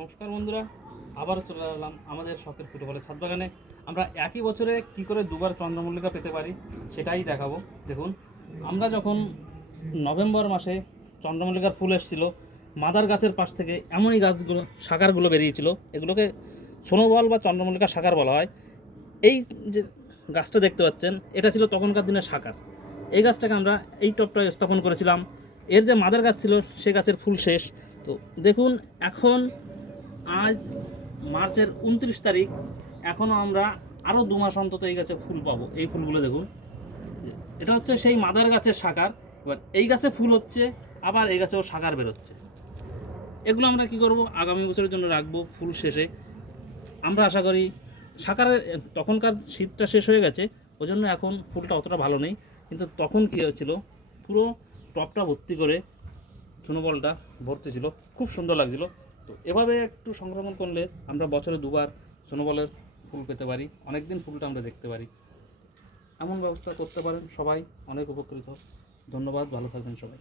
নমস্কার বন্ধুরা, আবারও চলে এলাম আমাদের শখের ফুটবলের ছাদ বাগানে। আমরা একই বছরে কি করে দুবার চন্দ্রমল্লিকা পেতে পারি সেটাই দেখাবো। দেখুন, আমরা যখন নভেম্বর মাসে চন্দ্রমল্লিকার ফুল এসেছিলো, মাদার গাছের পাশ থেকে এমনই গাছগুলো শাখারগুলো বেরিয়েছিল, এগুলোকে সোনোবল বা চন্দ্রমল্লিকা শাখার বলা হয়। এই যে গাছটা দেখতে পাচ্ছেন, এটা ছিল তখনকার দিনের শাখার। এই গাছটাকে আমরা এই টবটায় স্থাপন করেছিলাম। এর যে মাদার গাছ ছিল সে গাছের ফুল শেষ। তো দেখুন, এখন আজ মার্চের 29 তারিখ, এখনও আমরা আরও 2 মাস অন্তত এই গাছে ফুল পাবো। এই ফুলগুলো দেখুন, এটা হচ্ছে সেই মাদার গাছের শাখার। এবার এই গাছে ফুল হচ্ছে, আবার এই গাছেও শাখার বেরোচ্ছে। এগুলো আমরা কি করব, আগামী বছরের জন্য রাখবো ফুল শেষে। আমরা আশা করি শাকারের তখনকার শীতটা শেষ হয়ে গেছে, ওই জন্য এখন ফুলটা অতটা ভালো নেই। কিন্তু তখন কী হয়েছিল, পুরো টপটা ভর্তি করে সুনোবলটা ভর্তি ছিল, খুব সুন্দর লাগছিল। তো এভাবে একটু সংক্রমণ করলে আমরা বছরে 2বার সুনোবলের ফুল পেতে পারি, অনেক দিন ফুলটা আমরা দেখতে পারি। এমন ব্যবস্থা করতে পারেন সবাই, অনেক উপকৃত। ধন্যবাদ, ভালো থাকবেন সবাই।